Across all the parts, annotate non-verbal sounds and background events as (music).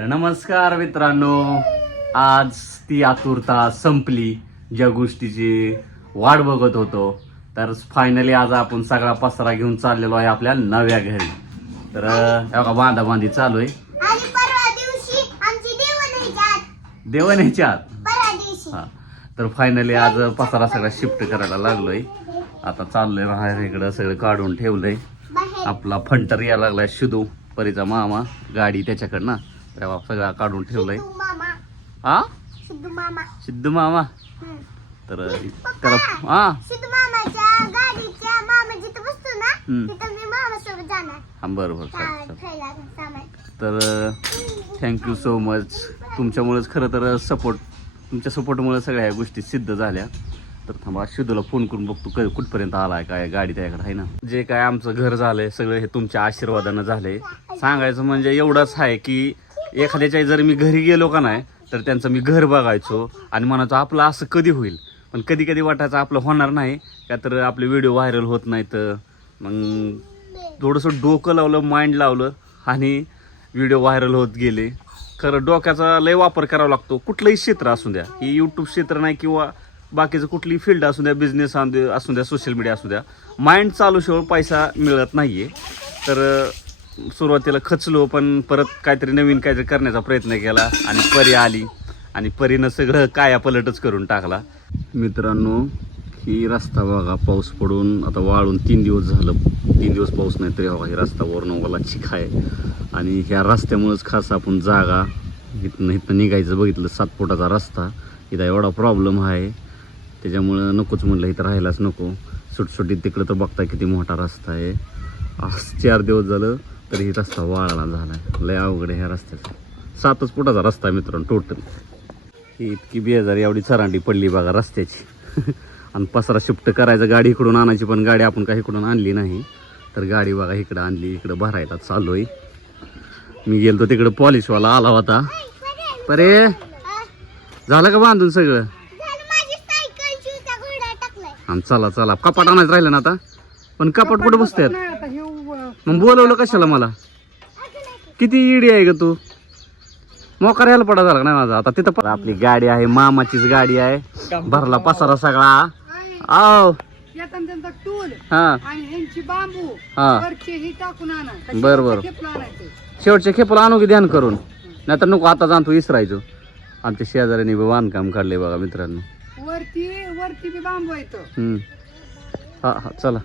तर नमस्कार मित्रांनो. आज ती आतुरता संपली. ज्या गोष्टीची वाट बघत होतो. तर फायनली आज आपण सगळा पसारा घेऊन चाललेलो आहे आपल्या नव्या घरी. तर बघा बांधा बांधी चालू आहे. देवण ह्याच्या आत हा. तर फायनली आज पसारा सगळा शिफ्ट करायला लागलोय. आता चाललोय बाहेर इकडं सगळं काढून ठेवलंय. आपला फंटर यायला लागलाय शुदू परीचा मामा गाडी त्याच्याकडनं. बा सगळा काढून ठेवलाय. सिद्धू मामा. हा सिद्धू मामा. सिद्धू मामा? हम्म. तर त्याला हा हा बरोबर का- चालेल तर थँक्यू सो मच तुमच्यामुळेच खरं तर सपोर्ट तुमच्या सपोर्टमुळे सगळ्या ह्या गोष्टी सिद्ध झाल्या. तर थांबा शुद्धला फोन करून बघतो क- कुठपर्यंत आलाय काय गाडी त्याकडे आहे ना? जे काय आमचं घर झालंय सगळं हे तुमच्या आशीर्वादानं झालंय. सांगायचं म्हणजे एवढंच आहे की एखाद्याच्या जर मी घरी गेलो का नाही तर त्यांचं मी घर बघायचो आणि म्हणायचो आपलं असं कधी होईल? पण कधी कधी वाटायचं आपलं होणार नाही. का तर आपले व्हिडिओ व्हायरल होत नाहीत. मग थोडंसं डोकं लावलं माइंड लावलं आणि व्हिडिओ व्हायरल होत गेले. खरं डोक्याचा लय वापर करावा लागतो. कुठलंही क्षेत्र असू द्या. की यूट्यूब क्षेत्र नाही किंवा बाकीचं कुठली फील्ड असू द्या बिझनेस असू द्या सोशल मीडिया असू द्या. माइंड चालू शिवाय पैसा मिळत नाही आहे तर सुरुवातीला खचलो पण परत काहीतरी नवीन काहीतरी करण्याचा प्रयत्न केला आणि परी आली आणि परीनं सगळं काया पलटच करून टाकला. मित्रांनो ही रस्ता बघा पाऊस पडून आता वाळून तीन दिवस झालं. तीन दिवस पाऊस नाही तरी हवा ही रस्ता वरून वाला चिखा आहे. आणि ह्या रस्त्यामुळेच खास आपण जागा इथनं इथनं निघायचं बघितलं सात फुटाचा रस्ता. इथं एवढा प्रॉब्लेम आहे. त्याच्यामुळं नकोच म्हणलं इथं राहायलाच नको. सुटसुटीत तिकडं तर बघता किती मोठा रस्ता आहे. आज चार दिवस झालं तरी ही रस्ता वाळला झाला आहे लय अवघड आहे ह्या रस्त्याचा. सातच फुटाचा रस्ता आहे मित्रांनो टोटल. ही इतकी बेजार एवढी चरांडी पडली बघा रस्त्याची. (laughs) आणि पसरा शिफ्ट करायचं गाडी इकडून आणायची पण गाडी आपण काही इकडून आणली नाही. तर गाडी बघा इकडं आणली इकडं भरायला चालू आहे. मी गेलतो तिकडं पॉलिशवाला आला होता. अरे झालं का बांधून सगळं? आणि चला चला कपाट आणायचं राहिलं ना आता? पण कपाट कुठं बसतात मग बोलवलं कशाला मला? किती इडी आहे ग तू? मोकार यायला पडा झाला का नाही माझा? आता तिथं आपली गाडी आहे मामाचीच गाडी आहे. भरला पसारा सगळा. आव येताना त्यांचा टूल हा. आणि ह्यांची बांबू हा. वरचे ही टाकून आणा कशी बरं, बरं. खेपलं आणायचं शेवटच्या खेपाला आणू की ध्यान करून? नाहीतर नको आता जाणतो इसरायचो. आमच्या शेजाऱ्याने बी बांधकाम काढले बघा मित्रांनो. वरती वरती बी बांबू येतो हम्म. हा हा चला.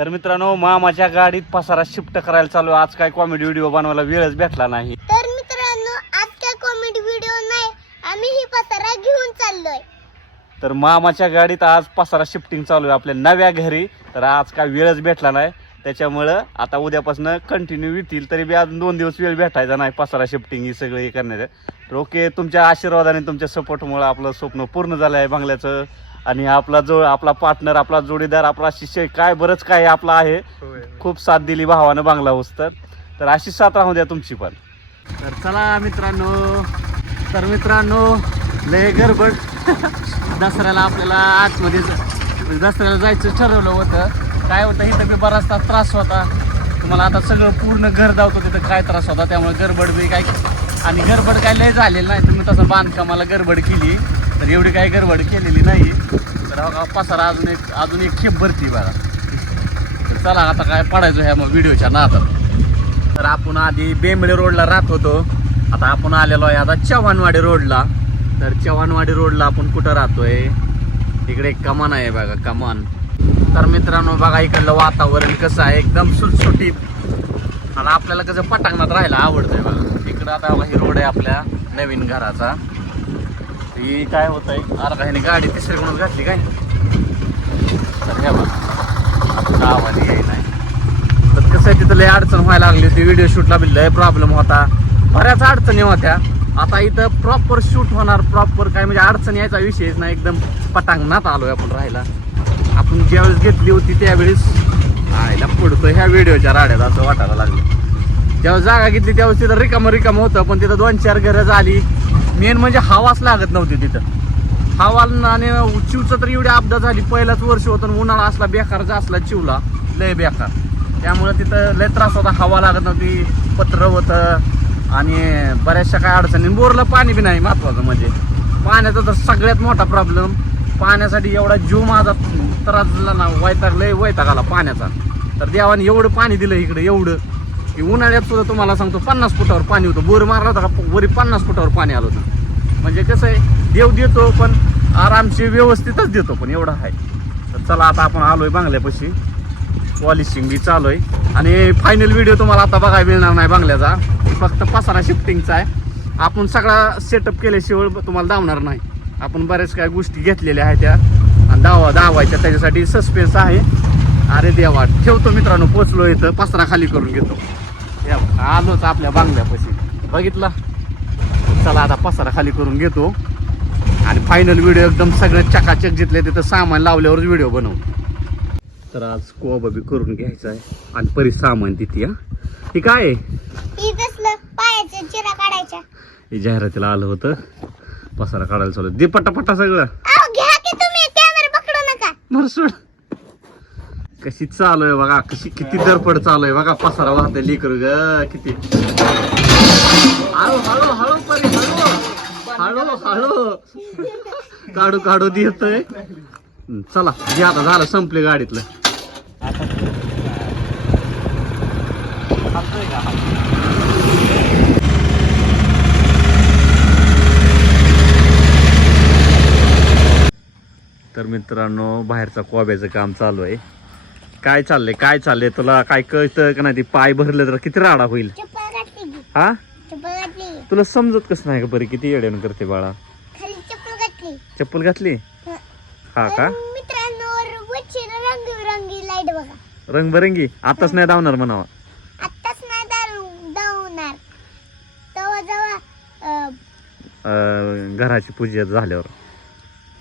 तर मित्रांनो मामाच्या गाडीत पसारा शिफ्ट करायला चालू आहे. आज काय कॉमेडी व्हिडिओ बनवायला वेळच भेटला नाही. तर मित्रांनो आज काय कॉमेडी व्हिडिओ नाही. आम्ही ही पसारा घेऊन चाललोय. तर मामाच्या गाडीत आज पसारा शिफ्टिंग चालू आहे आपल्या नव्या घरी. तर आज काय वेळच भेटला नाही. त्याच्यामुळं आता उद्यापासून कंटिन्यू येतील. तरी बी अजून दोन दिवस वेळ भेटायचा नाही पसारा शिफ्टिंग ही सगळं हे करण्याचं. तर ओके तुमच्या आशीर्वादाने तुमच्या सपोर्टमुळं आपलं स्वप्न पूर्ण झालं आहे बंगल्याचं. आणि आपला जो आपला पार्टनर आपला जोडीदार आपला शिष्य काय बरंच काय आपला आहे. खूप साथ दिली भावानं बांगला उचतात तर अशी साथ राहू द्या तुमची पण. तर चला मित्रांनो तर मित्रांनो लय गडबड. दसऱ्याला आपल्याला आतमध्ये ज- दसऱ्याला जायचं ठरवलं होतं. काय होतं इथं बी बराचसा त्रास होता. तुम्हाला आता सगळं पूर्ण घर धावतो तिथं काय त्रास होता त्यामुळे गडबड बी काय आणि गडबड काय लय झालेलं नाही. तुम्ही तसं बांधकामाला गडबड केली. तर एवढी काही गडबड केलेली नाही. तर बघा पसारा अजून एक अजून एक खेप भरती बघा. तर चला आता काय पडायचो ह्या मग व्हिडिओच्या नादात. तर आपण आधी बेंबळे रोडला राहत होतो. आता आपण आलेलो आहे आता चव्हाणवाडी रोडला. तर चव्हाणवाडी रोडला आपण कुठं राहतोय? इकडे एक कमान आहे बघा कमान. तर मित्रांनो बघा इकडलं वातावरण कसं आहे? एकदम सुटसुटीत. आणि आपल्याला कसं पटांगणात राहायला आवडतंय बघा. इकडं आता बघा ही रोड आहे आपल्या नवीन घराचा. ही काय होतंय अरे का ह्याने गाडी तिसरीकडून घातली काय? तर ह्या बघा. आपण नाही. तर कसं आहे तिथं लय अडचण व्हायला लागली होती. व्हिडिओ शूटला बी लय प्रॉब्लेम होता. बऱ्याच अडचणी होत्या. आता इथं प्रॉपर शूट होणार प्रॉपर काय म्हणजे अडचण यायचा विषयच नाही. एकदम पटांगणात आलोय आपण राहायला. आपण ज्यावेळेस घेतली होती त्यावेळेस आयला पडतो ह्या व्हिडिओच्या राड्यात असं वाटायला लागलं. जेव्हा जागा घेतली त्यावेळेस तिथं रिकामं रिकामं होतं. पण तिथं दोन चार घरं झाली. मेन म्हणजे हवाच लागत नव्हती तिथं. हवा आणि चिवचं तर एवढी अपघात झाली पहिलाच वर्ष होतं आणि उन्हाळा असला बेकारचा असला चिवला लय बेकार. त्यामुळे तिथं लय त्रास होता हवा लागत नव्हती पत्र होतं आणि बऱ्याचशा काय अडचणी. बोरला पाणी बी नाही महत्वाचं म्हणजे. पाण्याचा तर सगळ्यात मोठा प्रॉब्लेम पाण्यासाठी एवढा जीव माझा त्रासला ना वैताग लय वैताग आला पाण्याचा. तर देवाने एवढं पाणी दिलं इकडे एवढं. की उन्हाळ्यात सुद्धा तुम्हाला सांगतो पन्नास फुटावर पाणी होतं. बोर मारला होता का वरी पन्नास फुटावर पाणी आलं होतं. म्हणजे कसं आहे देव देतो पण आरामशी व्यवस्थितच देतो पण एवढं आहे. तर चला आता आपण आलोय बांगल्यापाशी. पॉलिशिंग बी चालू आहे. आणि फायनल व्हिडिओ तुम्हाला आता बघायला मिळणार नाही बांगल्याचा. फक्त पसारा शिफ्टिंगचा आहे. आपण सगळा सेटअप केल्याशिवाय तुम्हाला धावणार नाही. आपण बऱ्याच काय गोष्टी घेतलेल्या आहेत त्या. आणि दावा दावायच्या त्याच्यासाठी सस्पेन्स आहे. अरे देवा ठेवतो मित्रांनो पोचलो इथं. पसरा खाली करून घेतो. आलोच आपल्या बांगल्यापाशी बघितला? चला आता पसारा खाली करून घेतो. आणि फायनल व्हिडिओ एकदम सगळं चकाचक जिथले तिथं सामान लावल्यावरच व्हिडिओ बनवतो तर आज कोबा बी करून घ्यायचा आहे. आणि परी सामान तिथे हा. हे काय आहे? ही हे जाहिरातीला आलं होतं. पसारा काढायला चालू दे पटापटा सगळं. अहो घ्या की तुम्ही कॅमेरा पकडू नका बरं सोड कशी चालू आहे बघा कशी किती दरपड चालू आहे बघा पसारा वाहत लेकर ग किती. हळू हळू हळू परी हळू. हळू हळू. काढू काढू देतोय. चला जे आता झालं संपले गाडीतलं. तर मित्रांनो बाहेरचा कोब्याचं काम चालू आहे. काय चाललंय? काय चाललंय? तुला काय कळतं का नाही? ते पाय भरलं तर किती राडा होईल? चप्पल घातली की हा? चप्पल घातली तुला समजत कसं नाही का बरं? किती येड्यानं करते बाळा? खाली चप्पल घातली. चप्पल घातली? हा. का? मित्रांनो लाइट बघा. रंगबरंगी? आताच नाही धावणार म्हणावा. आत्ताच नाही दारू धावणार. तेव्हा जेव्हा अं, अं, घराची पूजा झाल्यावर.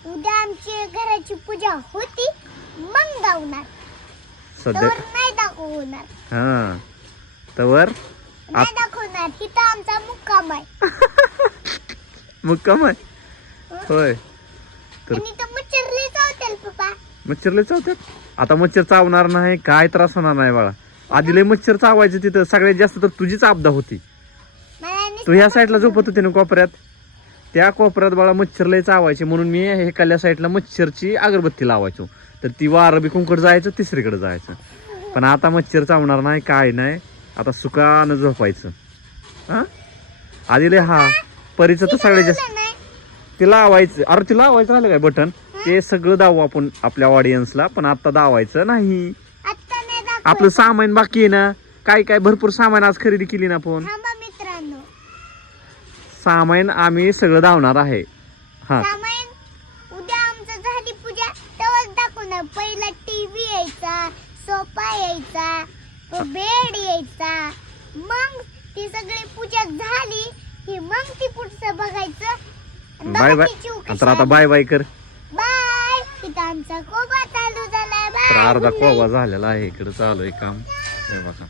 उद्या आमची घराची पूजा होती मग धावणार. सध्या तेव्हा नाही दाखवणार. हा. तवर नाही दाखवणार. तिथं आमचा मुक्काम आहे. (laughs) होय. तर आणि तर मच्छरले चावतील पप्पा. चावतात आता मच्छर चावणार नाही काय त्रास होणार नाही बाळा. आधी लय मच्छर चावायचं तिथं. सगळ्यात जास्त तर तुझीच आपदा होती. मला तू ह्या साईडला झोपत होती ना कोपऱ्यात? त्या कोपऱ्यात बाळा मच्छर लय चावायचे. म्हणून मी हे कल्या साईडला मच्छरची अगरबत्ती लावायचो. तर ती वारं बिकूंकडे जायचं तिसरीकडे जायचं. पण आता मच्छर चावणार नाही काय नाही. आता सुकानं झोपायचं. हा? आधी लय हा परीचं तर सगळ्यात जास्त ते लावायचं. अरे ते लावायचं झालं काय बटन? ते सगळं दावू आपण आपल्या ऑडियन्सला पण आता दावायचं नाही. आपलं सामान बाकी आहे ना. काय काय भरपूर सामान आज खरेदी केली ना आपण. सामान आम्ही सगळं धावणार आहे. हा. यायचा सोफा यायचा बेड यायचा. मग ती सगळी पूजा झाली की मग ती पुढचं बघायचं. Bye bye. तर आता बाय बाय कर. बाय. तिथं आमचा कोबा चालू झालाय. तर बाय अर्धा. कोबा झालेला आहे. इकडे चालू आहे काम. हे बघा.